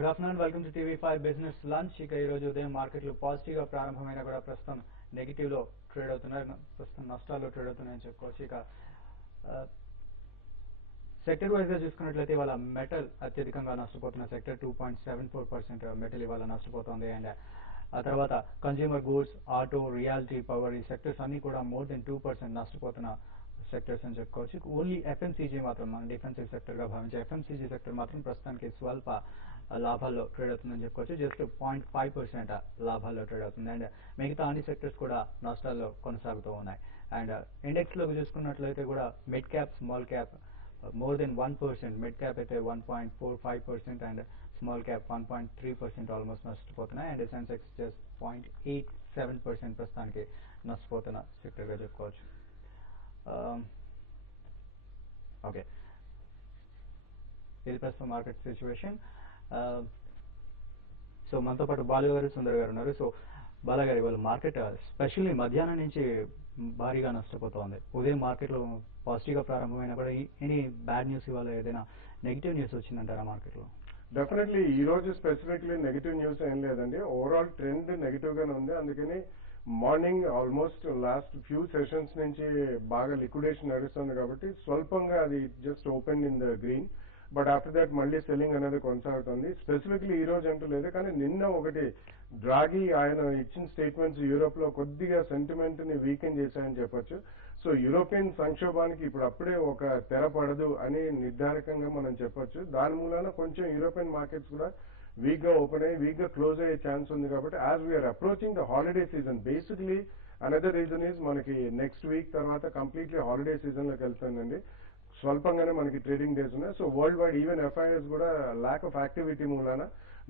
Good afternoon, welcome to TV5 business lunch. ఇక ఈ రోజు ఉదయం మార్కెట్లు పాజిటివ్ గా ప్రారంభమైనా కూడా ప్రస్తుతం నెగిటివ్ లో ట్రేడ్ అవుతున్నారు, ప్రస్తుతం నష్టాల్లో ట్రేడ్ అవుతున్నాయని చెప్పుకోవచ్చు. ఇక సెక్టర్ వైజ్ గా చూసుకున్నట్లయితే ఇవాళ మెటల్ అత్యధికంగా నష్టపోతున్న సెక్టర్ 2.74% మెటల్ ఇవాళ నష్టపోతోంది. అండ్ ఆ తర్వాత consumer goods, auto, reality, power ఈ సెక్టర్స్ అన్ని కూడా మోర్ దెన్ 2% నష్టపోతున్న సెక్టర్స్ అని చెప్పుకోవచ్చు. ఓన్లీ ఎఫ్ఎంసీజీ మాత్రం మనం డిఫెన్సివ్ సెక్టర్ గా భావించే ఎఫ్ఎంసీజీ సెక్టర్ మాత్రం ప్రస్తుతానికి స్వల్ప లాభాల్లో ట్రేడ్ అవుతుందని చెప్పుకోవచ్చు. జస్ట్ 0.5% లాభాల్లో ట్రేడ్ అవుతుంది. అండ్ మిగతా అన్ని సెక్టర్స్ కూడా నష్టాల్లో కొనసాగుతూ ఉన్నాయి. అండ్ ఇండెక్స్ లోకి చూసుకున్నట్లయితే కూడా mid cap, small cap more than 1%, mid cap అయితే 1.45% అండ్ స్మాల్ క్యాప్ 1.3% ఆల్మోస్ట్ నష్టపోతున్నాయి. అండ్ సెన్సెక్స్ జస్ట్ 0.87% ప్రస్తుతానికి నష్టపోతున్న సెక్టర్ గా చెప్పుకోవచ్చు. ఓకే, ఇది ప్రస్తుతం మార్కెట్ సిచ్యువేషన్. సో మనతో పాటు బాలు గారు, సుందర్ గారు ఉన్నారు. సో బాలా గారు, ఇవాళ మార్కెట్ స్పెషల్లీ మధ్యాహ్నం నుంచి భారీగా నష్టపోతోంది. ఉదయం మార్కెట్లో పాజిటివ్ గా ప్రారంభమైనా కూడా ఎనీ బ్యాడ్ న్యూస్ ఇవాళ ఏదైనా నెగిటివ్ న్యూస్ వచ్చిందంటారా మార్కెట్లో? డెఫినెట్లీ ఈ రోజు స్పెసిఫిక్లీ నెగిటివ్ న్యూస్ ఏం లేదండి. ఓవరాల్ ట్రెండ్ నెగిటివ్ గానే ఉంది. అందుకని morning almost last few sessions నుంచి బాగా లిక్విడేషన్ నడుస్తుంది కాబట్టి స్వల్పంగా అది just open in the green. But after that మళ్ళీ సెల్లింగ్ అనేది కొనసాగుతుంది. స్పెసిఫిక్లీ ఈ రోజు అంటూ లేదు, కానీ నిన్న ఒకటి డ్రాగీ ఆయన ఇచ్చిన స్టేట్మెంట్స్ యూరోప్ లో కొద్దిగా సెంటిమెంట్ ని వీకెన్ చేశాయని చెప్పొచ్చు. సో యూరోపియన్ సంక్షోభానికి ఇప్పుడు అప్పుడే ఒక తెర పడదు అని నిర్ధారకంగా మనం చెప్పొచ్చు. దాని మూలాన కొంచెం యూరోపియన్ మార్కెట్స్ కూడా వీక్ గా ఓపెన్ అయ్యి వీక్ గా క్లోజ్ అయ్యే ఛాన్స్ ఉంది. కాబట్టి as we're approaching the holiday season, basically another reason is మనకి నెక్స్ట్ వీక్ తర్వాత కంప్లీట్లీ హాలిడే సీజన్ లోకి వెళ్తుందండి. స్వల్పంగానే మనకి ట్రేడింగ్ డేస్ ఉన్నాయి. So worldwide even FIs కూడా ల్యాక్ ఆఫ్ యాక్టివిటీ మూలాన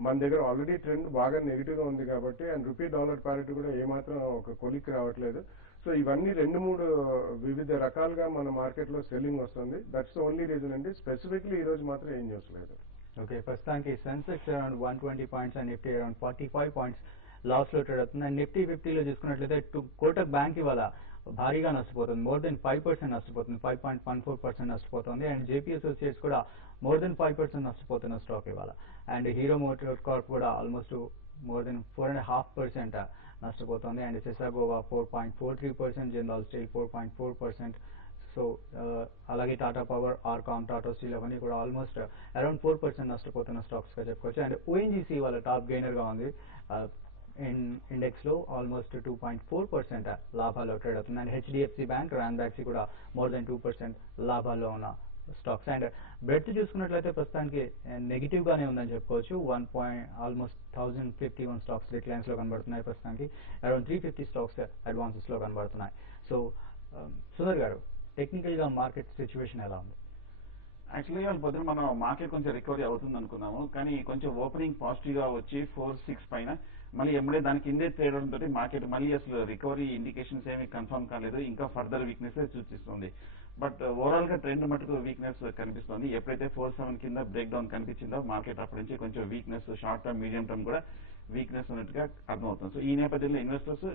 మన దగ్గర ఆల్రెడీ ట్రెండ్ బాగా నెగిటివ్ గా ఉంది కాబట్టి, అండ్ రూపీ డాలర్ పారిటీ కూడా ఏమాత్రం ఒక కొలిక్ రావట్లేదు. సో ఇవన్నీ 2-3 వివిధ రకాలుగా మన మార్కెట్ లో సెల్లింగ్ వస్తుంది. దట్స్ ఓన్లీ రీజన్ అండి. స్పెసిఫిక్లీ ఈ రోజు మాత్రం ఏం న్యూస్ లేదు. ఓకే, ప్రస్తుతానికి Sensex around 120 points and Nifty around 45 points loss లో ట్రేడ్ అవుతుంది. అండ్ నిఫ్టీ 50లో చూసుకున్నట్లయితే కోటక్ బ్యాంక్ ఇవాళ భారీగా నష్టపోతుంది, మోర్ దెన్ 5% నష్టపోతుంది, 5.14% నష్టపోతుంది. అండ్ జేపీ అసోసియేట్స్ కూడా మోర్ దెన్ 5% నష్టపోతున్న స్టాక్ ఇవాళ. అండ్ హీరో మోటార్ కార్ప్ కూడా ఆల్మోస్ట్ మోర్ దెన్ 4.5% నష్టపోతుంది. And Sesa Goa 4.43%, Jindal steel 4.4%. So అలాగే టాటా పవర్, ఆర్కామ్, టాటా స్టీల్ అవన్నీ కూడా ఆల్మోస్ట్ అరౌండ్ 4% నష్టపోతున్న స్టాక్స్ గా చెప్పుకోవచ్చు. అండ్ ఓఎన్జీసీ వాళ్ళ టాప్ గెయినర్ గా ఉంది. ఇండెక్స్ లో ఆల్మోస్ట్ 2.4% లాభాల్లో ట్రేడ్ అవుతుంది. అండ్ హెచ్డిఎఫ్సి బ్యాంక్, రాన్బ్యాక్సీ కూడా మోర్ దెన్ 2% లాభాల్లో ఉన్న స్టాక్స్. అండ్ బ్రెడ్త్ చూసుకున్నట్లయితే ప్రస్తుతానికి నెగిటివ్ గానే ఉందని చెప్పుకోవచ్చు. ఆల్మోస్ట్ 1051 స్టాక్స్ డిక్లైన్స్ లో కనబడుతున్నాయి ప్రస్తుతానికి. అరౌండ్ 350 స్టాక్స్ అడ్వాన్సెస్ లో కనబడుతున్నాయి. సో సుందర్ గారు, టెక్నికల్ గా మార్కెట్ సిచ్యువేషన్ ఎలా ఉంది? యాక్చువల్గా వాళ్ళ పొద్దున మనం మార్కెట్ కొంచెం రికవరీ అవుతుంది అనుకున్నాము, కానీ కొంచెం ఓపెనింగ్ పాజిటివ్ గా వచ్చి 4-6 పైన మళ్ళీ ఎమ్మడే దానికి కిందే ట్రేడ్ అవడం తోటి మార్కెట్ మళ్ళీ అసలు రికవరీ ఇండికేషన్స్ ఏమి కన్ఫర్మ్ కాలేదు, ఇంకా ఫర్దర్ వీక్నెస్ సూచిస్తుంది. బట్ ఓవరాల్ గా ట్రెండ్ మటుకు వీక్నెస్ కనిపిస్తుంది. ఎప్పుడైతే 4-7 కింద బ్రేక్ డౌన్ కనిపించిందో మార్కెట్ అప్పటి నుంచి కొంచెం weakness, short term, medium term కూడా వీక్నెస్ ఉన్నట్టుగా అర్థమవుతుంది. సో ఈ నేపథ్యంలో ఇన్వెస్టర్స్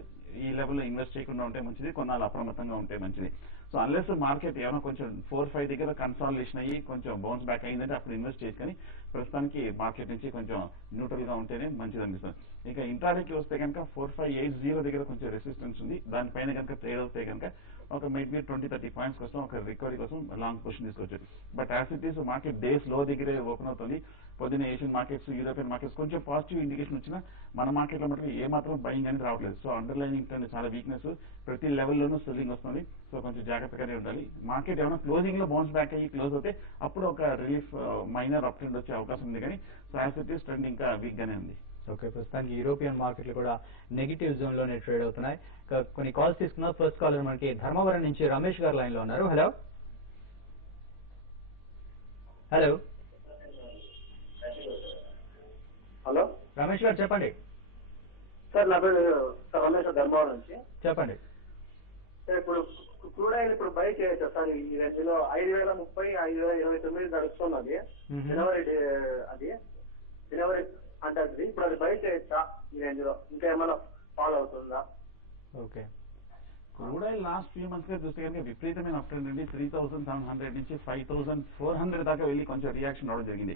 ఈ లెవెల్లో ఇన్వెస్ట్ చేయకుండా ఉంటే మంచిది, కొన్నాళ్ళు అప్రమత్తంగా ఉంటే మంచిది. సో అన్లెస్ మార్కెట్ ఏమైనా కొంచెం 4-5 దగ్గర కన్సాలిడేషన్ అయ్యి కొంచెం బౌన్స్ బ్యాక్ అయిందంటే అప్పుడు ఇన్వెస్ట్ చేసి, కానీ ప్రస్తుతానికి మార్కెట్ నుంచి కొంచెం న్యూట్రల్ గా ఉంటేనే మంచిది అనిపిస్తుంది. ఇక ఇంట్రాడేకి వస్తే కనుక 4580 దగ్గర కొంచెం రెసిస్టెన్స్ ఉంది. దానిపైన కనుక ట్రేడ్ అవుతే కనుక ఒక మేబీ 20-30 పాయింట్స్ కోసం ఒక రికవరీ కోసం లాంగ్ పొజిషన్ తీసుకోవచ్చు. But as it is market days లో దగ్గరే ఓపెన్ అవుతుంది. పొద్దున్న ఏషియన్ మార్కెట్స్, యూరోపియన్ మార్కెట్స్ కొంచెం పాజిటివ్ ఇండికేషన్ వచ్చినా మన మార్కెట్ లో మటుకు ఏ మాత్రం బయింగ్ అనేది రావట్లేదు. సో అండర్లైనింగ్ ట్రెండ్ చాలా వీక్నెస్, ప్రతి లెవెల్లోనూ సెల్లింగ్ వస్తుంది. సో కొంచెం జాగ్రత్తగానే ఉండాలి. మార్కెట్ ఏమైనా క్లోజింగ్ లో బౌన్స్ బ్యాక్ అయ్యి క్లోజ్ అవుతే అప్పుడు ఒక రిలీఫ్ మైనర్ అప్ ట్రెండ్ వచ్చే అవకాశం ఉంది. కానీ so as it is trend ఇంకా వీక్ గానే ఉంది. ఓకే, ప్రస్తుతానికి యూరోపియన్ మార్కెట్లు కూడా నెగిటివ్ జోన్ లోనే ట్రేడ్ అవుతున్నాయి. కొన్ని కాల్స్ తీసుకున్నా. ఫస్ట్ కాలర్ మనకి ధర్మవరం నుంచి రమేష్ గారు లైన్ లో ఉన్నారు. హలో హలో హలో రమేష్ గారు చెప్పండి. సార్ నా పేరు రమేష్, ధర్మవరం నుంచి. చెప్పండి సార్, ఇప్పుడు క్రూడ్ ఆయిల్ ఇప్పుడు బై చేయొచ్చా సార్? ఈ రేంజ్ లో 5030, 5029 నడుస్తున్నది జనవరి అంటే ఇప్పుడు అది బై చేయొచ్చా ఈ రేంజ్ లో? ఇంకా ఏమైనా ఫాలో అవుతుందా? Okay, crude oil last few months గా చూస్తే కనుక విపరీతమైన అప్ ట్రెండ్ అండి. 3700 నుంచి 5400 దాకా వెళ్ళి కొంచెం రియాక్షన్ రావడం జరిగింది.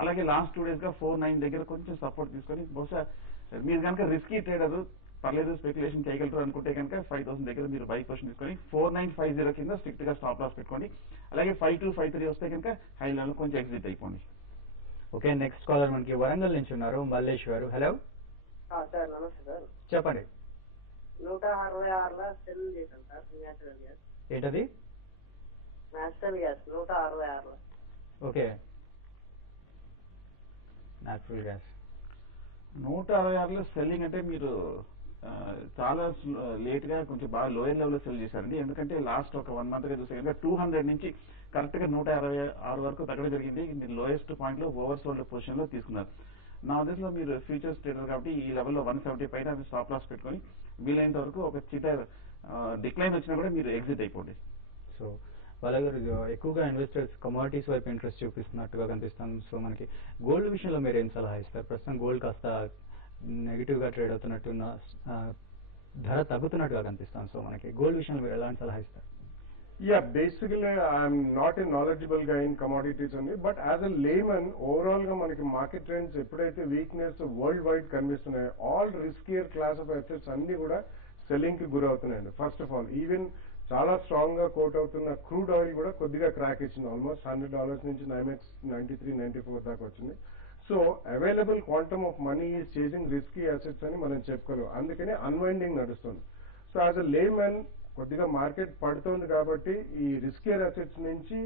అలాగే లాస్ట్ 2 days గా 4.9 దగ్గర కొంచెం సపోర్ట్ తీసుకొని బహుశా మీరు కనుక రిస్కీ ట్రేడర్ పర్లేదు స్పెక్యులేషన్ చేయగలరు అనుకుంటే కనుక 5,000 దగ్గర మీరు బై పొజిషన్ తీసుకొని 4,950 కింద స్ట్రిక్ట్ గా స్టాప్ లాస్ పెట్టుకోండి. అలాగే 5,2, 5,3 వస్తే కనుక హై లెవెల్ కొంచెం ఎగ్జిట్ అయిపోండి. ఓకే, నెక్స్ట్ కాలర్ మనకి వరంగల్ నుంచి ఉన్నారు, మల్లేష్ గారు. హలో సార్ నమస్తే సార్. చెప్పండి. 166 సెల్ చేశాను సార్ న్యాచురల్ గ్యాస్. ఏంటది? Natural gas 166. Okay, natural gas 166లో సెల్లింగ్ అంటే మీరు చాలా లేట్ గా కొంచెం బాగా లోయర్ లెవెల్ లో సెల్ చేశారండి. ఎందుకంటే లాస్ట్ ఒక 1 month గా చూస్తే కనుక 200 నుంచి కరెక్ట్ గా 166 వరకు తగ్గడం జరిగింది. మీరు లోయెస్ట్ పాయింట్ లో ఓవర్ సోల్డ్ పొజిషన్ లో తీసుకున్నారు. నా ఉద్దేశంలో మీరు ఫ్యూచర్స్ ట్రేడర్ కాబట్టి ఈ లెవెల్లో 170 పైన స్టాప్ లాస్ పెట్టుకొని వీలైనంత వరకు ఒక చిన్న డిక్లైన్ వచ్చినా కూడా మీరు ఎగ్జిట్ అయిపోండి. సో వాళ్ళ ఎక్కువగా ఇన్వెస్టర్స్ కమోడిటీస్ వైపు ఇంట్రెస్ట్ చూపిస్తున్నట్టుగా కనిపిస్తుంది. సో మనకి గోల్డ్ విషయంలో మీరు ఏం సలహా ఇస్తారు? ప్రస్తుతం గోల్డ్ కాస్త నెగిటివ్ గా ట్రేడ్ అవుతున్నట్టున్న ధర తగ్గుతున్నట్టుగా కనిపిస్తాం. సో మనకి గోల్డ్ విషయంలో మీరు ఎలాంటి సలహా ఇస్తారు? Yeah, basically I'm not a knowledgeable guy in commodities only, but as a layman, overall గా మనకి మార్కెట్ ట్రెండ్స్ ఎప్పుడైతే వీక్నెస్ వరల్డ్ వైడ్ కనిపిస్తున్నాయో all riskier class of assets అన్ని కూడా సెల్లింగ్ కి గురవుతున్నాయండి. ఫస్ట్ ఆఫ్ ఆల్ ఈవెన్ చాలా స్ట్రాంగ్ గా కోట్ అవుతున్న క్రూడ్ ఆయిల్ కూడా కొద్దిగా క్రాక్ ఇచ్చింది. ఆల్మోస్ట్ $100 నుంచి 93, 94 దాకా వచ్చింది. So available quantum of money is chasing risky assets అని మనం చెప్పుకోలేం. అందుకనే అన్వైండింగ్ నడుస్తుంది. సో యాజ్ అ లేమన్ కొద్దిగా మార్కెట్ పడుతోంది కాబట్టి ఈ రిస్కియర్ అసెట్స్ నుంచి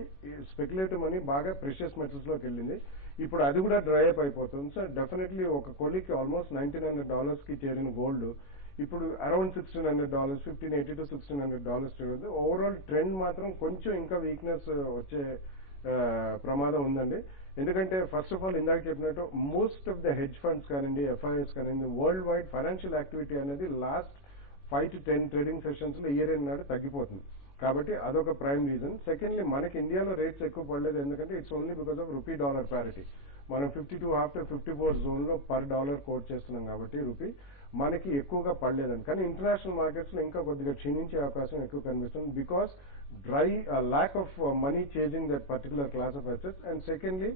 స్పెక్యులేటివ్ మనీ బాగా ప్రెషియస్ మెటల్స్ లోకి వెళ్ళింది. ఇప్పుడు అది కూడా డ్రై అప్ అయిపోతుంది. సో డెఫినెట్లీ ఒక కొలికి ఆల్మోస్ట్ $1,900 కి చేరిన గోల్డ్ ఇప్పుడు అరౌండ్ $1,600, $1,580 to $1,600 చేరుతుంది. ఓవరాల్ ట్రెండ్ మాత్రం కొంచెం ఇంకా వీక్నెస్ వచ్చే ప్రమాదం ఉందండి. ఎందుకంటే ఫస్ట్ ఆఫ్ ఆల్ ఇందాక చెప్పినట్టు most of the hedge funds కానివ్వండి, ఎఫ్ఐఎస్ కానివ్వండి, వరల్డ్ వైడ్ ఫైనాన్షియల్ యాక్టివిటీ అనేది లాస్ట్ 5 to 10 ట్రేడింగ్ సెషన్స్ లో ఇయర్ ఎండ్ నాడు తగ్గిపోతుంది. కాబట్టి అదొక ప్రైమ్ రీజన్. సెకండ్లీ మనకి ఇండియాలో రేట్స్ ఎక్కువ పడలేదు ఎందుకంటే it's only because of rupee dollar parity. మనం 52.5 to 54 జోన్ లో పర్ డాలర్ కోట్ చేస్తున్నాం కాబట్టి రూపీ మనకి ఎక్కువగా పడలేదండి. కానీ ఇంటర్నేషనల్ మార్కెట్స్ లో ఇంకా కొద్దిగా క్షీణించే అవకాశం ఎక్కువ కనిపిస్తుంది because dry lack of money changing that particular class of assets and secondly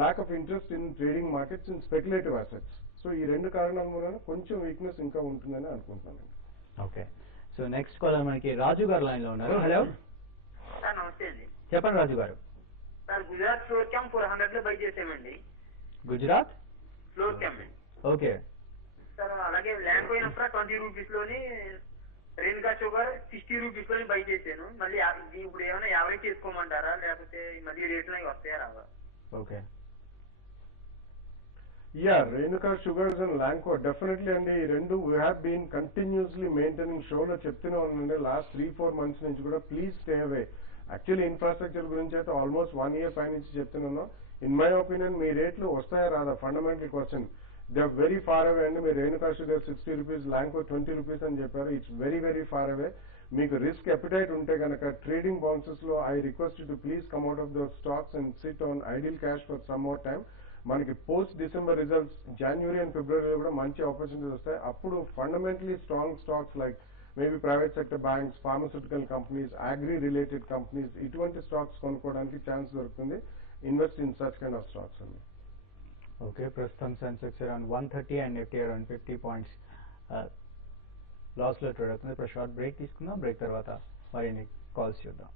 lack of interest in trading markets in speculative assets. So ఈ రెండు కారణాల మూలన కొంచెం వీక్నెస్ ఇంకా ఉంటుందని అనుకుంటున్నాను. ఓకే, సో నెక్స్ట్ కాలర్ మనకి రాజు గారు లైన్ లో ఉన్నారు. హలో సార్ నమస్తే అండి. చెప్పండి రాజు గారు. సార్ గుజరాత్ ఫ్లోర్ క్యాంప్ 400 లో బై చేసామండి. గుజరాత్ ఫ్లోర్ క్యాంప్ అండి. ఓకే సార్ అలాగే ల్యాండ్ పోయినప్పుడు 20 రూపీస్ లోని రేణుకా షుగర్ 60 రూపీస్ లోని బై చేశాను. మళ్ళీ ఇప్పుడు ఏమైనా 50 చేసుకోమంటారా లేకపోతే మళ్ళీ రేట్లు వస్తాయా రావా? Okay, yeah Renuka sugars and Lanco definitely అండి. ఈ రెండు we have been continuously maintaining షోలో చెప్తూనే ఉండండి లాస్ట్ 3-4 months నుంచి కూడా. Please stay away. Actually infrastructure గురించి అయితే ఆల్మోస్ట్ 1 year పై నుంచి చెప్తున్నాను. ఇన్ మై ఒపీనియన్ మీ రేట్లు వస్తాయా రాదా fundamental question. They are very far away అండి. మీరు Renuka sugar 60 rupees, Lanco 20 rupees అని చెప్పారు. It's very very far away. మీకు రిస్క్ అపిటైట్ ఉంటే కనుక ట్రేడింగ్ బౌన్సెస్ లో I request to please come out of those stocks and sit on idle cash for some more time. మనకి post December results జనవరి and ఫిబ్రవరిలో కూడా మంచి opportunities వస్తాయి. అప్పుడు fundamentally strong stocks like maybe private sector banks, pharmaceutical companies, agri related companies ఇటువంటి stocks కొనుక్కోవడానికి chance దొరుకుతుంది. Invest in such kind of stocks అండి. ఓకే, ప్రస్తుతం Sensex around 130 and Nifty around 50 points loss లో ట్రేడ్ అవుతుంది. ఇప్పుడు షార్ట్ బ్రేక్ తీసుకుందాం. Break తర్వాత మరిన్ని కాల్స్ చూద్దాం.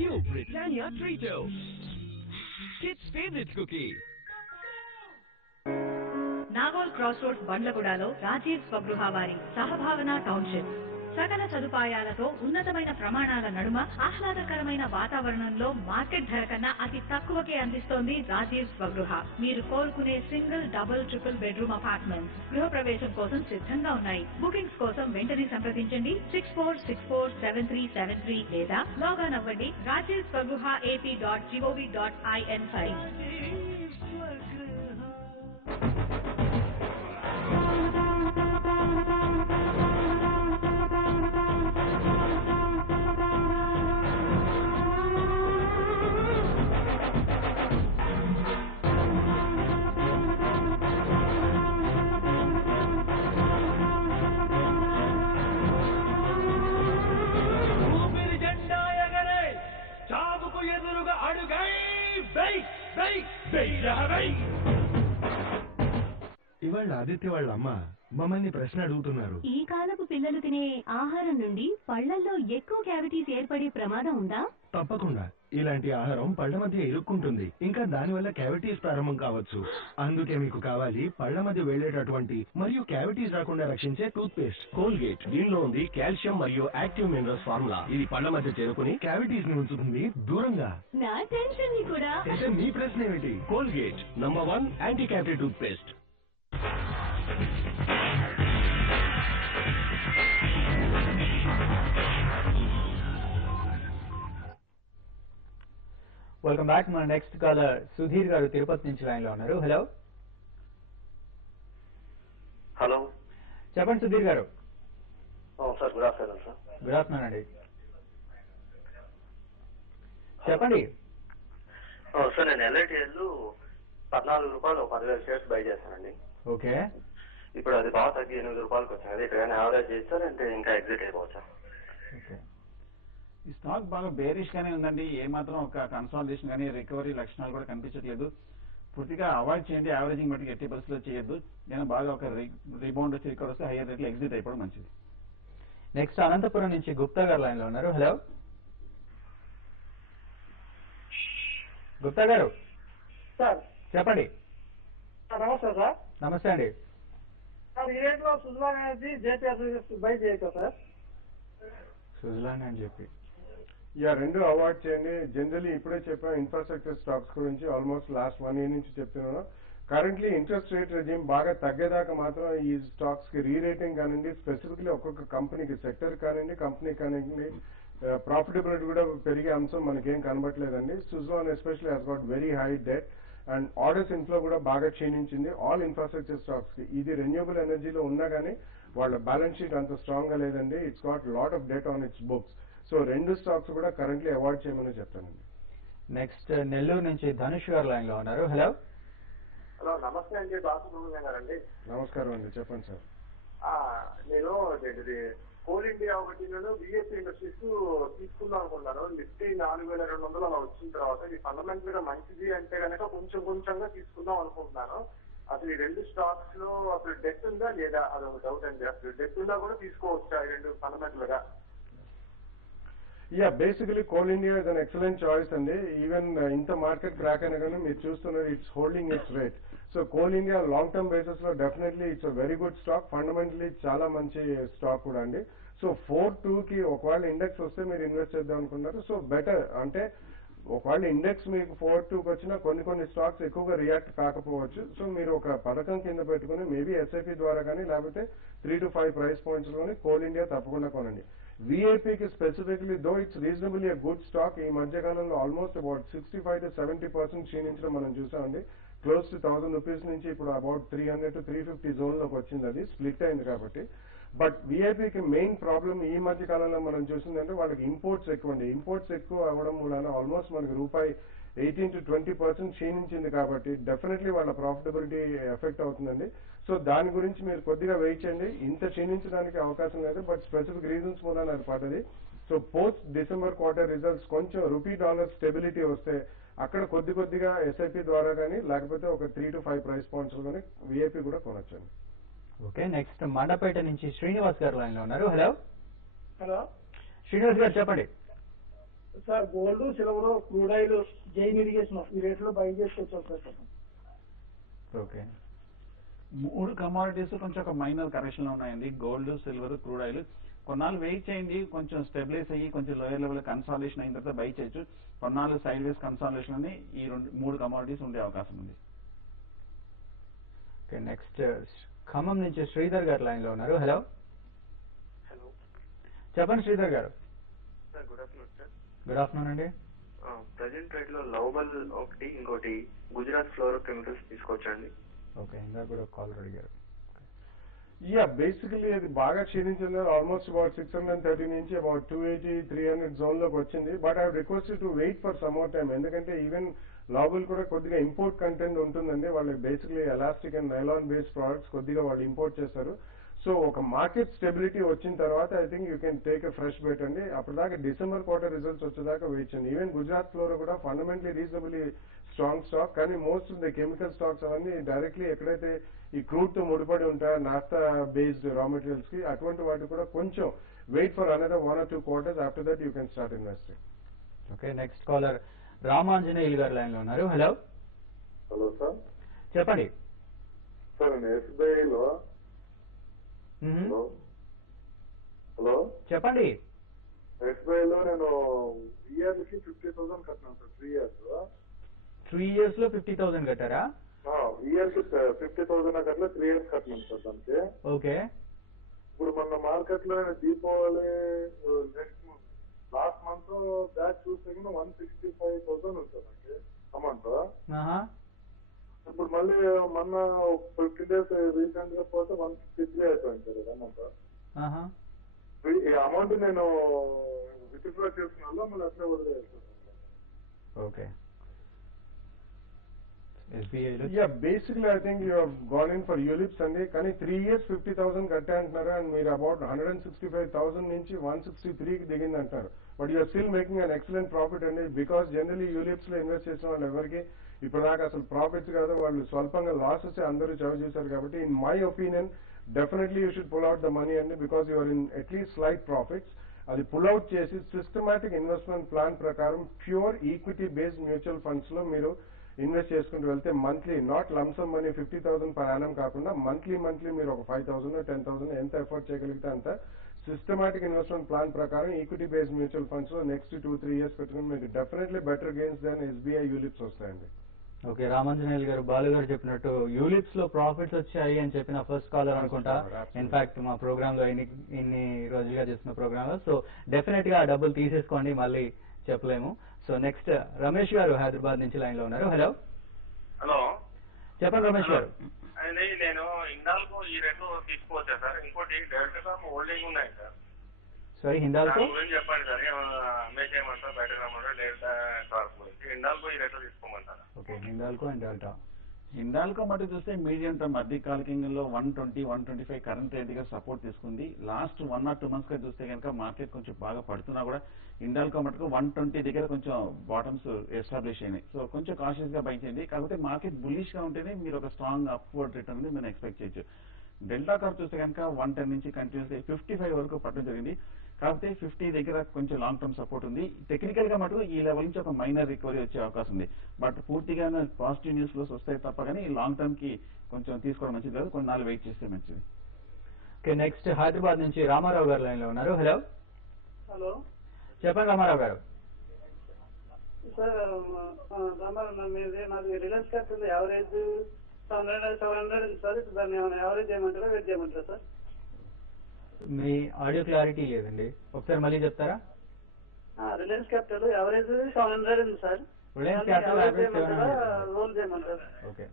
New Britannia Trito, kids' favorite cookie. Nagole cross roads బండ్లగూడలో రాజీవ్ స్వగృహ వారి సహభావన టౌన్షిప్ సకల సదుపాయాలతో ఉన్నతమైన ప్రమాణాల నడుమ ఆహ్లాదకరమైన వాతావరణంలో మార్కెట్ ధర కన్నా అతి తక్కువకే అందిస్తోంది రాజీవ్ స్వగృహ. మీరు కోరుకునే single, double, triple bedroom apartments గృహ ప్రవేశం కోసం సిద్ధంగా ఉన్నాయి. బుకింగ్స్ కోసం వెంటనే సంప్రదించండి 64647373 లేదా లాగాన్ అవ్వండి rajivsvagruha.ap.gov.in సైట్. ఇవాళ ఆదిత్య వాళ్ళ అమ్మ మమ్మల్ని ప్రశ్న అడుగుతున్నారు. ఈ కాలపు పిల్లలు తినే ఆహారం నుండి పళ్లల్లో ఎక్కువ క్యావిటీస్ ఏర్పడే ప్రమాదం ఉందా? తప్పకుండా. ఇలాంటి ఆహారం పళ్ల మధ్య ఇరుక్కుంటుంది, ఇంకా దానివల్ల క్యావిటీస్ ప్రారంభం కావచ్చు. అందుకే మీకు కావాలి పళ్ల మధ్య వెళ్లేటటువంటి మరియు క్యావిటీస్ రాకుండా రక్షించే టూత్ పేస్ట్ కోల్గేట్. దీనిలో ఉంది కాల్షియం మరియు యాక్టివ్ మినరల్స్ ఫార్ములా. ఇది పళ్ల మధ్య చేరుకుని క్యావిటీస్ ని ఉంచుతుంది దూరంగా. నా టెన్షన్ ని కూడా. అయితే మీ ప్రశ్న ఏమిటి? Colgate #1 anti cavity tooth paste. Welcome back. మన నెక్స్ట్ కాలర్ సుధీర్ గారు తిరుపతి నుంచి లైన్ లో ఉన్నారు. హలో హలో, చెప్పండి సుధీర్ గారు. Sir good afternoon sir. Good afternoon అండి, చెప్పండి. సార్ నేను LITL ₹14 10,000 షేర్స్ బై చేశానండి. ఓకే, ఇప్పుడు అది బాగా తగ్గి ₹8 వచ్చింది. ఇక్కడ యావరేజ్ చేస్తారు అంటే ఇంకా ఎగ్జిట్ అయిపోవచ్చా? ఓకే. ఈ స్టాక్ బాగా బేరిష్ గానే ఉందండి. ఏమాత్రం ఒక కన్సాలిడేషన్ కానీ రికవరీ లక్షణాలు కూడా కనిపించట్లేదు. పూర్తిగా అవాయిడ్ చేయండి. యావరేజింగ్ బట్టి ఎట్టి పరిస్థితుల్లో చేయొద్దు. నేను బాగా ఒక రీబౌండ్ వచ్చి రికవర్ వస్తే హైయర్ రేట్లో ఎగ్జిట్ అయిపోవడం మంచిది. నెక్స్ట్ అనంతపురం నుంచి గుప్తా గారు లైన్ లో ఉన్నారు. హలో గుప్తా గారు. సార్ చెప్పండి. నమస్తే సార్. నమస్తే అండి. సార్ ఈ రేట్లో సుజలాన్ అనేది జేపీఎస్ బై చేయొచ్చా సార్? సుజలాన్ అని చెప్పి రెండు అవాయిడ్ చేయండి. జనరలీ ఇప్పుడే చెప్పాను ఇన్ఫ్రాస్ట్రక్చర్ స్టాక్స్ గురించి ఆల్మోస్ట్ లాస్ట్ 1 year నుంచి చెప్తున్నాను. కరెంట్లీ ఇంట్రెస్ట్ రేట్ రెజ్యూమ్ బాగా తగ్గేదాకా మాత్రం ఈ స్టాక్స్ కి రీరేటింగ్ కానివ్వండి, స్పెసిఫిక్లీ ఒక్కొక్క కంపెనీకి సెక్టర్ కానివ్వండి, కంపెనీ కానివ్వండి, ప్రాఫిటబిలిటీ కూడా పెరిగే అంశం మనకేం కనబట్లేదండి. Suzlon especially has got very high debt and orders inflow కూడా బాగా క్షీణించింది ఆల్ ఇన్ఫ్రాస్ట్రక్చర్ స్టాక్స్ కి. ఇది రెన్యూబుల్ ఎనర్జీలో ఉన్నా కానీ వాళ్ళ బ్యాలెన్స్ షీట్ అంత స్ట్రాంగ్ గా లేదండి. It's got lot of debt on it's books. So రెండు స్టాక్స్ కూడా కరెంట్లీ అవాయిడ్ చేయమని చెప్తానండి. నెక్స్ట్ నెల్లూరు నుంచి ధనుష్ గారు లైన్ లో ఉన్నారు. హలో హలో, నమస్తే అండి. బాసుబ్రహ్మణ్యం గారండి. నమస్కారం అండి, చెప్పండి సార్. నేను కోల్ ఇండియా ఒకటి బిఎస్సీ ఇండస్ట్రీస్ తీసుకుందాం అనుకున్నాను. నిఫ్టీ 4,200 అలా వచ్చిన తర్వాత ఇది ఫండమెంటల్ గా మంచిది అంటే కనుక కొంచెంగా తీసుకుందాం అనుకుంటున్నాను. అసలు ఈ రెండు స్టాక్స్ లో అసలు డెట్ ఉందా లేదా అదొక డౌట్ అండి. అసలు డెట్ ఉందా కూడా తీసుకోవచ్చా ఈ రెండు ఫండమెంటల్ గా? Basically Coal India is an excellent choice అండి. ఈవెన్ ఇంత మార్కెట్ క్రాక్ అయినా కానీ మీరు చూస్తున్నారు it's holding its rate. So Coal India long term basis లో definitely it's a very good stock. Fundamentally చాలా మంచి స్టాక్ కూడా అండి. సో 4.2 కి ఒకవేళ ఇండెక్స్ వస్తే మీరు ఇన్వెస్ట్ చేద్దాం అనుకున్నారు. సో బెటర్ అంటే ఒకవేళ ఇండెక్స్ మీకు 4.2కి వచ్చినా కొన్ని స్టాక్స్ ఎక్కువగా రియాక్ట్ కాకపోవచ్చు. సో మీరు ఒక పథకం కింద పెట్టుకుని మేబీ SIP ద్వారా కానీ లేకపోతే 3 to 5 ప్రైస్ పాయింట్స్ లోని కోల్ ఇండియా తప్పకుండా కొనండి. విఐపికి specifically though it's reasonably a good stock. ఈ మధ్య కాలంలో ఆల్మోస్ట్ అబౌట్ 65 to 70% క్షీణించడం మనం చూసామండి. క్లోజ్ టు ₹1,000 నుంచి ఇప్పుడు అబౌట్ 300 to 350 జోన్ లోకి వచ్చింది. అది స్ప్లిట్ అయింది కాబట్టి. బట్ విఐపికి మెయిన్ ప్రాబ్లం ఈ మధ్య కాలంలో మనం చూసిందంటే వాళ్ళకి ఇంపోర్ట్స్ ఎక్కువ అండి. ఇంపోర్ట్స్ ఎక్కువ అవ్వడం వలన ఆల్మోస్ట్ మనకి ₹18 to 20% క్షీణించింది కాబట్టి డెఫినెట్లీ వాళ్ళ ప్రాఫిటబిలిటీ ఎఫెక్ట్ అవుతుందండి. సో దాని గురించి మీరు కొద్దిగా వెయిట్ చేయండి. ఇంత క్షీణించడానికి అవకాశం లేదు, బట్ స్పెసిఫిక్ రీజన్స్ మూలాన అది పడ్డది. So post December quarter results కొంచెం ₹డాలర్ స్టెబిలిటీ వస్తే అక్కడ కొద్దిగా SIP ద్వారా కానీ లేకపోతే ఒక 3 to 5 ప్రైస్ పాయింట్స్ కానీ విఐపి కూడా కొనొచ్చండి. ఓకే. నెక్స్ట్ మండపేట నుంచి శ్రీనివాస్ గారు లైన్ లో ఉన్నారు. హలో హలో శ్రీనివాస్ గారు, చెప్పండి. Sir gold, silver, crude oil, Jain irrigation ఈ రేట్లో బై చేసుకోవచ్చు సార్? ఓకే. 3 కమాడిటీస్ కొంచెం ఒక మైనర్ కరెక్షన్ లో ఉన్నాయండి. గోల్డ్, సిల్వర్, క్రూడ్ ఆయిల్ కొన్నాళ్ళు వెయిట్ చేయండి. కొంచెం స్టెబిలైజ్ అయ్యి కొంచెం లోయర్ లెవెల్ కన్సాలిడేషన్ అయిన తర్వాత బై చేయొచ్చు. కొన్నాళ్ళు సైడ్ వేస్ కన్సాలిడేషన్ అని ఈ 3 కమాడిటీస్ ఉండే అవకాశం ఉంది. ఓకే. నెక్స్ట్ ఖమ్మం నుంచి శ్రీధర్ గారు లైన్ లో ఉన్నారు. హలో హలో, చెప్పండి శ్రీధర్ గారు. Sir good afternoon sir. Good afternoon అండి. ప్రజెంట్ రేట్ లో లౌబల్ ఒకటి, ఇంకోటి గుజరాత్ ఫ్లోరో కెమికల్స్ తీసుకోవచ్చండి. ఓకే. ఇంకా కూడా కాల్ అడిగారు. బేసికలీ అది బాగా క్షీణించింది. ఆల్మోస్ట్ అబౌట్ 630 నుంచి అబౌట్ 280, 300 జోన్ లోకి వచ్చింది. But I requested to wait for some more time. ఎందుకంటే ఈవెన్ లాబుల్ కూడా కొద్దిగా ఇంపోర్ట్ కంటెంట్ ఉంటుందండి. వాళ్ళు basically elastic and nylon based products కొద్దిగా వాళ్ళు ఇంపోర్ట్ చేస్తారు. సో ఒక మార్కెట్ స్టెబిలిటీ వచ్చిన తర్వాత I think you can take a fresh bet అండి. అప్పటిదాకా డిసెంబర్ క్వార్టర్ రిజల్ట్స్ వచ్చేదాకా వెయిట్ చేయండి. ఈవెన్ గుజరాత్ ఫ్లోర్ కూడా ఫండమెంటలీ రీజనబుల్లీ స్ట్రాంగ్ స్టాక్. కానీ most of the chemical stocks అవన్నీ డైరెక్ట్లీ ఎక్కడైతే ఈ క్రూడ్ తో ముడిపడి ఉంటాయో నాఫ్తా బేస్డ్ రా మెటీరియల్స్ కి, అటువంటి వాటి కూడా కొంచెం wait for another 1 or 2 quarters. After that you can start investing. Okay, next caller Ramanjaneyulu గారు లైన్ లో ఉన్నారు. Hello hello sir. చెప్పండి సార్ నేను ఎస్బీఐలో హలో చెప్పండి. ఎస్బీఐలో నేను ఇయర్ కి 50,000 కట్టినాను సార్. 3 years లో 50,000 కట్టారా? ఇయర్ కి 50,000 కట్ల 3 years కట్టినాను సార్ దానికి. ఓకే, ఇప్పుడు మన మార్కెట్ లో దీపావళి లాస్ట్ మంత్ బ్యాచ్ చూస్తే 165,000 ఉంటుంది అమౌంట్. ఇప్పుడు మళ్ళీ మొన్న 15 days రీసెంట్ గా పోతే 153 అయిపోయింది సార్ అమౌంట్. ఈ అమౌంట్ నేను విత్డ్రా చేసుకున్నా మళ్ళీ అట్లే వదిలేస్తాను. Okay, basically I think you have gone in for ULIPs అండి. కానీ 3 years 50,000 కట్టే అంటున్నారు అండ్ మీరు అబౌట్ 165,000 నుంచి 163కి దిగింది అంటున్నారు. But you're still making an excellent profit అండి. బికాస్ జనరలీ యూలిప్స్ లో ఇన్వెస్ట్ చేసిన వాళ్ళు ఎవరికి ఇప్పటిదాకా అసలు ప్రాఫిట్స్ కాదు, వాళ్ళు స్వల్పంగా లాసెస్ అందరూ చవి చూశారు. కాబట్టి in my opinion definitely you should pull out the money అండి, because you're in at least slight profits. అది పుల్ అవుట్ చేసి సిస్టమాటిక్ ఇన్వెస్ట్మెంట్ ప్లాన్ ప్రకారం pure equity based mutual funds లో మీరు ఇన్వెస్ట్ చేసుకుంటూ వెళ్తే monthly, not lump sum money 50,000 per annum కాకుండా monthly మీరు ఒక 5,000 10,000 ఎంత ఎఫర్ట్ చేయగలిగితే అంత సిస్టమాటిక్ ఇన్వెస్ట్మెంట్ ప్లాన్ ప్రకారం ఈక్విటీ బేస్డ్ మ్యూచువల్ ఫండ్స్ లో నెక్స్ట్ 2-3 years పెట్టుకుని మీకు డెఫినెట్లీ బెటర్ గెయిన్స్ దాన్ ఎస్బీఐ యూలిప్స్ వస్తాయండి. ఓకే, రామాంజనేయులు గారు బాలు గారు చెప్పినట్టు యూలిప్స్ లో ప్రాఫిట్స్ వచ్చాయి అని చెప్పిన ఫస్ట్ కాలర్ అనుకుంటా. ఇన్ఫాక్ట్ మా ప్రోగ్రామ్ లో ఇన్ని రోజులుగా చేస్తున్న ప్రోగ్రామ్ లో. సో డెఫినెట్ గా ఆ డబ్బులు తీసేసుకోండి, మళ్ళీ చెప్పలేము. సో నెక్స్ట్ రమేష్ గారు హైదరాబాద్ నుంచి లైన్ లో ఉన్నారు. హలో హలో చెప్పండి రమేష్ గారు. అది నేను ఇండాల్కో ఈ రెండు తీసుకోవచ్చా సార్? ఇంకోటి డెల్టా హోల్డింగ్ ఉన్నాయి సార్. సారీ, హిండాల్కో గురించి చెప్పండి సార్. అమ్మేజ్ చేయమంటారా, బయట రమ్మంటారా, డెల్టా కార్ప్ గురించి ఇండాల్కో ఈ రెండు తీసుకోమంటారా? ఓకే, హిండాల్కో అండ్ డెల్టా. హిండాల్కో మటు చూస్తే మీడియం టర్మ్ మధ్యకాలికంలో 120-125 కరెంట్ రేట్ గా సపోర్ట్ తీసుకుంది. లాస్ట్ 1 or 2 months గా చూస్తే కనుక మార్కెట్ కొంచెం బాగా పడుతున్నా కూడా హిండాల్కో మటుకు 120 దగ్గర కొంచెం బాటమ్స్ ఎస్టాబ్లిష్ అయినాయి. సో కొంచెం కాషియస్ గా బై చేయండి. కాకపోతే మార్కెట్ బుల్లిష్ గా ఉంటేనే మీరు ఒక స్ట్రాంగ్ అప్వర్డ్ రిటర్న్ మనం ఎక్స్పెక్ట్ చేయొచ్చు. డెల్టా కార్ప్ చూస్తే కనుక 110 నుంచి కంటిన్యూస్ 55 వరకు పట్టడం జరిగింది. కాకపోతే 50 దగ్గర కొంచెం లాంగ్ టర్మ్ సపోర్ట్ ఉంది. టెక్నికల్ గా మటుకు ఈ లెవెల్ నుంచి ఒక మైనర్ రికవరీ వచ్చే అవకాశం ఉంది. బట్ పూర్తిగా పాజిటివ్ న్యూస్ ఫ్లోస్ వస్తాయి తప్ప కానీ లాంగ్ టర్మ్ కి కొంచెం తీసుకోవడం మంచిది కాదు, కొన్ని నాలుగు వెయిట్ చేస్తే మంచిది. ఓకే, నెక్స్ట్ హైదరాబాద్ నుంచి రామారావు గారు లైన్ లో ఉన్నారు. హలో హలో చెప్పండి రామారావు గారు. సార్ రామారావు మీది నాది రిలయన్స్ క్యాప్ ఉంది. Average 700 sir. దాన్ని యావరేజ్ చేయమంటారా, వెయిట్ చేయమంటారా సార్? మీ ఆడియో క్లారిటీ లేదండి, ఒకసారి మళ్ళీ చెప్తారా? రిలయన్స్ క్యాపిటల్ యావరేజ్ 700 ఉంది sir. Reliance capital average 700. Roll చేయమంటారా? Okay,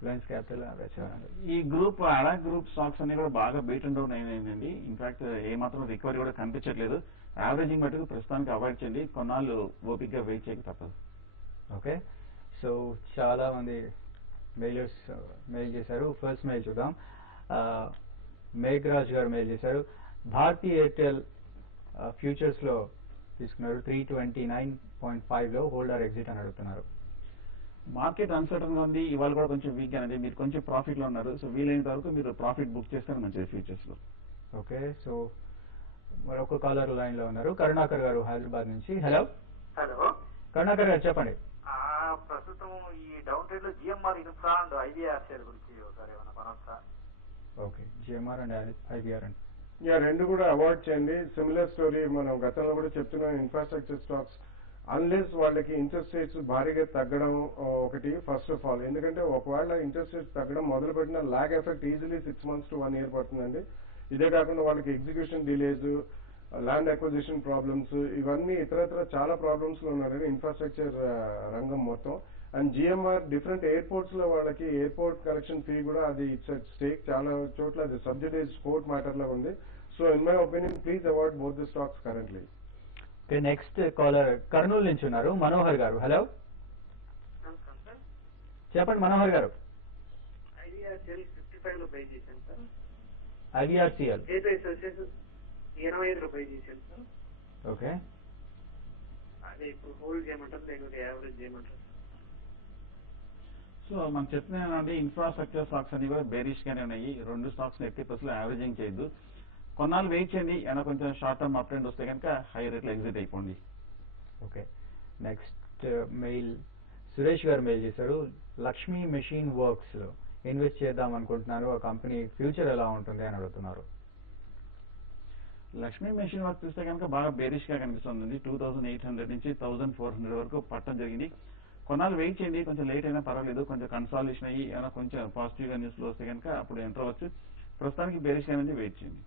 Reliance capital average 700. ఈ గ్రూప్ అడా గ్రూప్ స్టాక్స్ అన్ని కూడా బాగా బీట్ అండ్ డౌన్ అయినాయండి. ఇన్ఫాక్ట్ ఏమాత్రం రికవరీ కూడా కనిపించట్లేదు. యావరేజింగ్ మటుకు ప్రస్తుతానికి అవాయిడ్ చేయండి, కొన్నాళ్ళు ఓపిక్ గా వెయిట్ చేయక తప్పదు. ఓకే, సో చాలా మంది మెయిలర్స్ మెయిల్ చేశారు. ఫస్ట్ మెయిల్ చూద్దాం. మేఘరాజ్ గారు మెయిల్ చేశారు. భారతీ ఎయిర్టెల్ ఫ్యూచర్స్ లో తీసుకున్నారు 329.5 లో హోల్డర్ ఎగ్జిట్ అని అడుగుతున్నారు. మార్కెట్ అన్సర్టన్ గా ఉంది, ఇవాళ కూడా కొంచెం వీక్ అనేది. మీరు కొంచెం ప్రాఫిట్ లో ఉన్నారు, సో వీలైనంత వరకు మీరు ప్రాఫిట్ బుక్ చేస్తే మంచిది ఫ్యూచర్స్ లో. ఓకే, సో మరొక కాలర్ లైన్ లో ఉన్నారు, కరుణాకర్ గారు హైదరాబాద్ నుంచి. హలో హలో కరుణాకర్ గారు చెప్పండి. ప్రస్తుతం ఈ డౌన్ ట్రేడ్ లో GMR infra and IVR share గురించి ఒకసారి ఏమైనా కొనొచ్చా? Okay, GMR and IVR and రెండు కూడా అవాయిడ్ చేయండి. సిమిలర్ స్టోరీ మనం గతంలో కూడా చెప్తున్నాం. ఇన్ఫ్రాస్ట్రక్చర్ స్టాక్స్ అన్లెస్ వాళ్ళకి ఇంట్రెస్ట్ రేట్స్ భారీగా తగ్గడం ఒకటి ఫస్ట్ ఆఫ్ ఆల్. ఎందుకంటే ఒకవేళ ఇంట్రెస్ట్ రేట్స్ తగ్గడం మొదలు పెట్టిన lag effect easily 6 months to 1 year పడుతుందండి. ఇదే కాకుండా వాళ్ళకి execution delays, land acquisition problems, ఇవన్నీ ఇతరత్ర చాలా ప్రాబ్లమ్స్ లో ఉన్నారండి ఇన్ఫ్రాస్ట్రక్చర్ రంగం మొత్తం. అండ్ జిఎంఆర్ డిఫరెంట్ ఎయిర్పోర్ట్స్ లో వాళ్ళకి ఎయిర్పోర్ట్ కనెక్షన్ ఫీ కూడా అది ఇట్స్ అట్ స్టేక్. చాలా చోట్ల అది సబ్సిడైజ్ కోర్ట్ మ్యాటర్ లో ఉంది. So in my opinion please avoid both the stocks currently. Okay, next caller Kurnool నుంచి ఉన్నారు, మనోహర్ గారు. హలో చెప్పండి మనోహర్ గారు. ఐవీఆర్సీఎల్ 55 లో బై చేశాను సార్. ఐవీఆర్సీఎల్ వచ్చేసి 85 లో బై చేశాను సార్. ఓకే, అదే ఇప్పుడు హోల్డ్ చేయమంటారు లేకపోతే యావరేజ్ చేయమంటారు? సో మనం చెప్తున్నానండి ఇన్ఫ్రాస్ట్రక్చర్ స్టాక్స్ అన్ని కూడా బేరిష్ గానే ఉన్నాయి. 2 స్టాక్స్ 80% యావరేజింగ్ చేయొద్దు. కొన్నాళ్ళు వెయిట్ చేయండి. ఏమైనా కొంచెం షార్ట్ టర్మ్ అప్ ట్రెండ్ వస్తే కనుక హై రేట్లో ఎగ్జిట్ అయిపోండి. ఓకే, నెక్స్ట్ మెయిల్ సురేష్ గారు మెయిల్ చేశారు. లక్ష్మీ మెషిన్ వర్క్స్ లో ఇన్వెస్ట్ చేద్దాం అనుకుంటున్నారు, ఆ కంపెనీ ఫ్యూచర్ ఎలా ఉంటుంది అని అడుగుతున్నారు. లక్ష్మీ మెషిన్ వర్క్ చూస్తే కనుక బాగా బేరిష్ గా కనిపిస్తుంది. 2800 నుంచి 1400 వరకు పట్టడం జరిగింది. కొన్నాళ్ళు వెయిట్ చేయండి, కొంచెం లేట్ అయినా పర్వాలేదు. కొంచెం కన్సాలిడేషన్ అయ్యి ఏమైనా కొంచెం పాజిటివ్ గా న్యూస్ లో వస్తే కనుక అప్పుడు ఎంటర్ అవ్వచ్చు. ప్రస్తుతానికి బేరిష్ గా వెయిట్ చేయండి.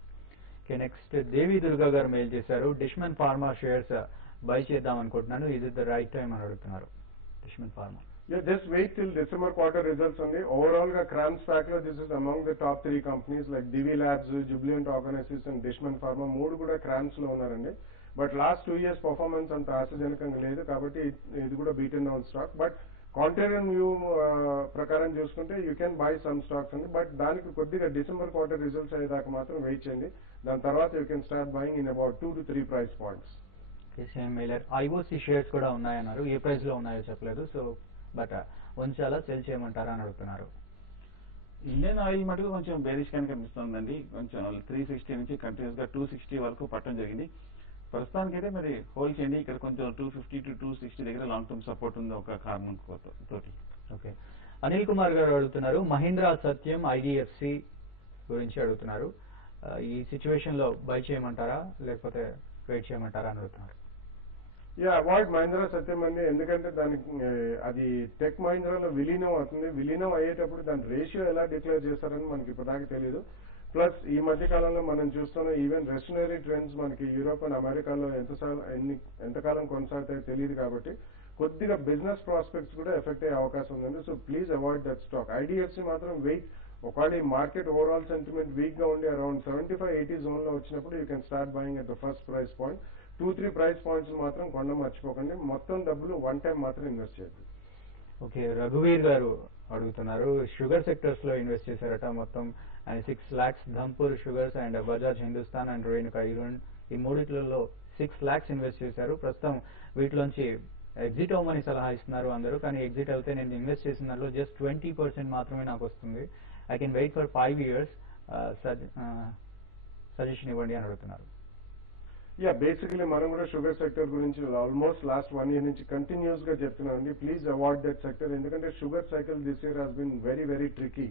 ఓకే, నెక్స్ట్ దేవి దుర్గా గారు మెయిల్ చేశారు. డిష్మన్ ఫార్మా షేర్స్ బై చేద్దాం అనుకుంటున్నాను, ఇది ద రైట్ టైం అని అడుగుతున్నారు. Dishman pharma just wait till December quarter results only. Overall ga CRAMS pack lo this is among the top 3 companies like Divi Labs, Jubilant Organosys and Dishman Pharma మూడు కూడా CRAMS లో ఉన్నారండి. But last 2 years performance అంత ఆశాజనకంగా లేదు కాబట్టి ఇది కూడా beaten down stock. But contrarian view ప్రకారం చూసుకుంటే you can buy some stocks అండి. బట్ దానికి కొద్దిగా డిసెంబర్ క్వార్టర్ రిజల్ట్స్ అయ్యేదాకా మాత్రం వెయిట్ చేయండి. దాని తర్వాత you can start buying in about 2 to 3 price points. Same mailer IOC shares కూడా ఉన్నాయన్నారు, ఏ ప్రైస్ లో ఉన్నాయో చెప్పలేదు. సో బట్ ఉంచాలా సెల్ చేయమంటారా అని అడుగుతున్నారు. ఇండియన్ ఆయిల్ మటుకు కొంచెం బేరిష్ గానే కనిపిస్తుందండి. కొంచెం 360 నుంచి కంటిన్యూస్ గా 260 వరకు పట్టడం జరిగింది. ప్రస్తుతానికి అయితే మరి హోల్డ్ చేయండి. ఇక్కడ కొంచెం 250 to 260 దగ్గర లాంగ్ టర్మ్ సపోర్ట్ ఉంది ఒక కారణం తోటి. ఓకే, అనిల్ కుమార్ గారు అడుగుతున్నారు మహీంద్రా సత్యం ఐడిఎఫ్సి గురించి అడుగుతున్నారు. ఈ సిచ్యువేషన్ లో బై చేయమంటారా లేకపోతే వెయిట్ చేయమంటారా అని అడుగుతున్నారు. అవాయిడ్ మహీంద్రా సత్యం అండి, ఎందుకంటే దానికి అది టెక్ మహీంద్రాలో విలీనం అవుతుంది. విలీనం అయ్యేటప్పుడు దాని రేషియో ఎలా డిక్లేర్ చేస్తారని మనకి ఇప్పటిదాకా తెలియదు. ప్లస్ ఈ మధ్య కాలంలో మనం చూస్తున్న ఈవెన్ రెషనరీ ట్రెండ్స్ మనకి యూరోప్ అండ్ అమెరికాలో ఎంతకాలం కొనసాగుతాయో తెలియదు కాబట్టి కొద్దిగా బిజినెస్ ప్రాస్పెక్ట్స్ కూడా ఎఫెక్ట్ అయ్యే అవకాశం ఉందండి. So please avoid that stock. IDFC మాత్రం వెయిట్. ఒకవేళ ఈ మార్కెట్ ఓవరాల్ సెంటిమెంట్ వీక్ గా ఉండి అరౌండ్ 75-80 జోన్ లో వచ్చినప్పుడు you can start buying at the first price point. 2-3 price points మాత్రం కొండ మర్చిపోకండి. మొత్తం డబ్బులు వన్ టైం మాత్రం ఇన్వెస్ట్ చేయండి. ఓకే, రఘువీర్ గారు అడుగుతున్నారు షుగర్ సెక్టర్స్ లో ఇన్వెస్ట్ చేశారట మొత్తం and 6 lakhs Dhampur sugars and Bajaj Hindustan and Renuka ఈ మూడిట్లలో 6 lakhs ఇన్వెస్ట్ చేశారు. ప్రస్తుతం వీటిలోంచి ఎగ్జిట్ అవ్వమని సలహా ఇస్తున్నారు అందరూ, కానీ ఎగ్జిట్ అయితే నేను ఇన్వెస్ట్ చేసిన దాంట్లో జస్ట్ 20% మాత్రమే నాకు వస్తుంది. I can wait for 5 years. Suggestion ఇవ్వండి అని అడుగుతున్నారు. బేసికలీ మనం కూడా షుగర్ సెక్టర్ గురించి ఆల్మోస్ట్ లాస్ట్ 1 year నుంచి కంటిన్యూస్ గా చెప్తున్నామండి. Please avoid that sector. ఎందుకంటే sugar cycle this year has been very very tricky.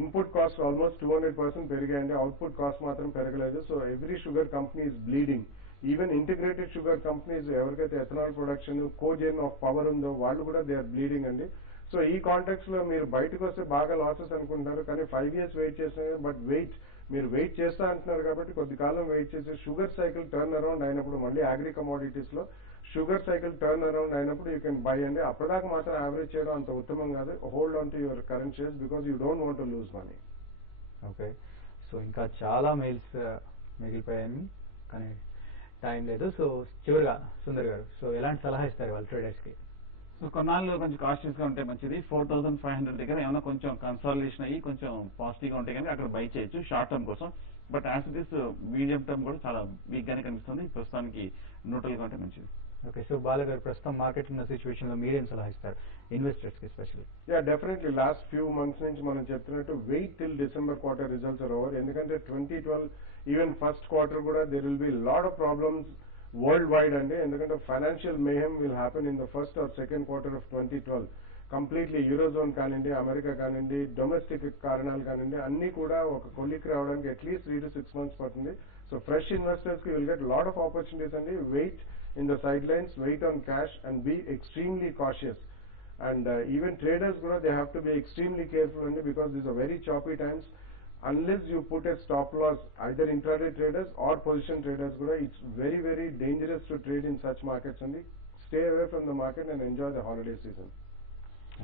Input cost almost 200% పెరిగాయండి, అవుట్పుట్ కాస్ట్ మాత్రం పెరగలేదు. So every sugar company is bleeding. Even integrated sugar companies ఎవరికైతే ethanol production cogen of power ఉందో వాళ్ళు కూడా they are bleeding అండి. So ఈ context లో మీరు బయటకు వస్తే బాగా లాసెస్ అనుకుంటున్నారు, కానీ 5 years వెయిట్ చేస్తున్నారు. బట్ వెయిట్, మీరు వెయిట్ చేస్తా అంటున్నారు కాబట్టి కొద్ది కాలం వెయిట్ చేసి షుగర్ సైకిల్ టర్న్ అరౌండ్ అయినప్పుడు మళ్ళీ అగ్రి కమోడిటీస్ లో షుగర్ సైకిల్ టర్న్ అరౌండ్ అయినప్పుడు యూ కెన్ బై అండి. అప్పటిదాకా మాత్రం యావరేజ్ చేయడం అంత ఉత్తమం కాదు. Hold on to your current shares because you don't want to lose money. Okay, so ఇంకా చాలా మెయిల్స్ మిగిలిపోయాయి కానీ టైం లేదు. సో చివరిగా సుందర్ గారు, సో ఎలాంటి సలహా ఇస్తారు వాళ్ళ ట్రేడర్స్ కి? సో కొన్నాళ్ళు కొంచెం కాషియస్ గా ఉంటే మంచిది. 4500 దగ్గర ఏమైనా కొంచెం కన్సాలిడేషన్ అయ్యి కొంచెం పాజిటివ్ గా ఉంటే కనుక అక్కడ బై చేయొచ్చు షార్ట్ టర్మ్ కోసం. But as it is medium term కూడా చాలా వీక్ గానే కనిపిస్తుంది. ప్రస్తుతానికి న్యూట్రల్ గా ఉంటే మంచిది. ఓకే, సో బాలగారు ప్రస్తుతం మార్కెట్ ఉన్న సిచ్యువేషన్ లో మీరేం సలహా ఇస్తారు ఇన్వెస్టర్స్ కి especially? Definitely last few months నుంచి మనం చెప్తున్నట్టు wait till December quarter results are over. ఎందుకంటే 2012 ఈవెన్ ఫస్ట్ క్వార్టర్ కూడా there will be lot of problems world wide అండి. ఎందుకంటే financial mayhem will happen in the first or second quarter of 2012. Completely eurozone కానివ్వండి, America కానివ్వండి, domestic కారణాలు కానివ్వండి, అన్ని కూడా ఒక కొలిక్ రావడానికి అట్లీస్ట్ 3 to 6 months పడుతుంది. సో ఫ్రెష్ ఇన్వెస్టర్స్ కి will get lot of opportunities అండి. వెయిట్ in the sidelines, wait on cash and be extremely cautious. And even traders kuda they have to be extremely careful only because these are very choppy times. Unless you put a stop loss, either intraday traders or position traders kuda, it's very very dangerous to trade in such markets only. Stay away from the market and enjoy the holiday season.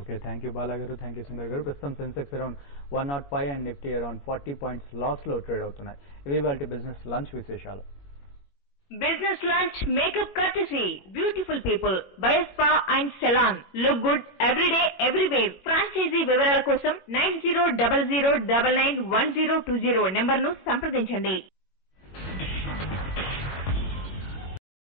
Okay, thank you Bala garu, thank you Sundar garu. Prastham Sensex around 105 and Nifty around 40 points loss lo trade avutunnayi. Ivi valti business lunch visheshalu. Business lunch makeup courtesy. Beautiful people. Biospa and Salon. Look good every day, everywhere. Franchisee వివరాల కోసం 9000991020 నెంబర్ను సంప్రదించండి.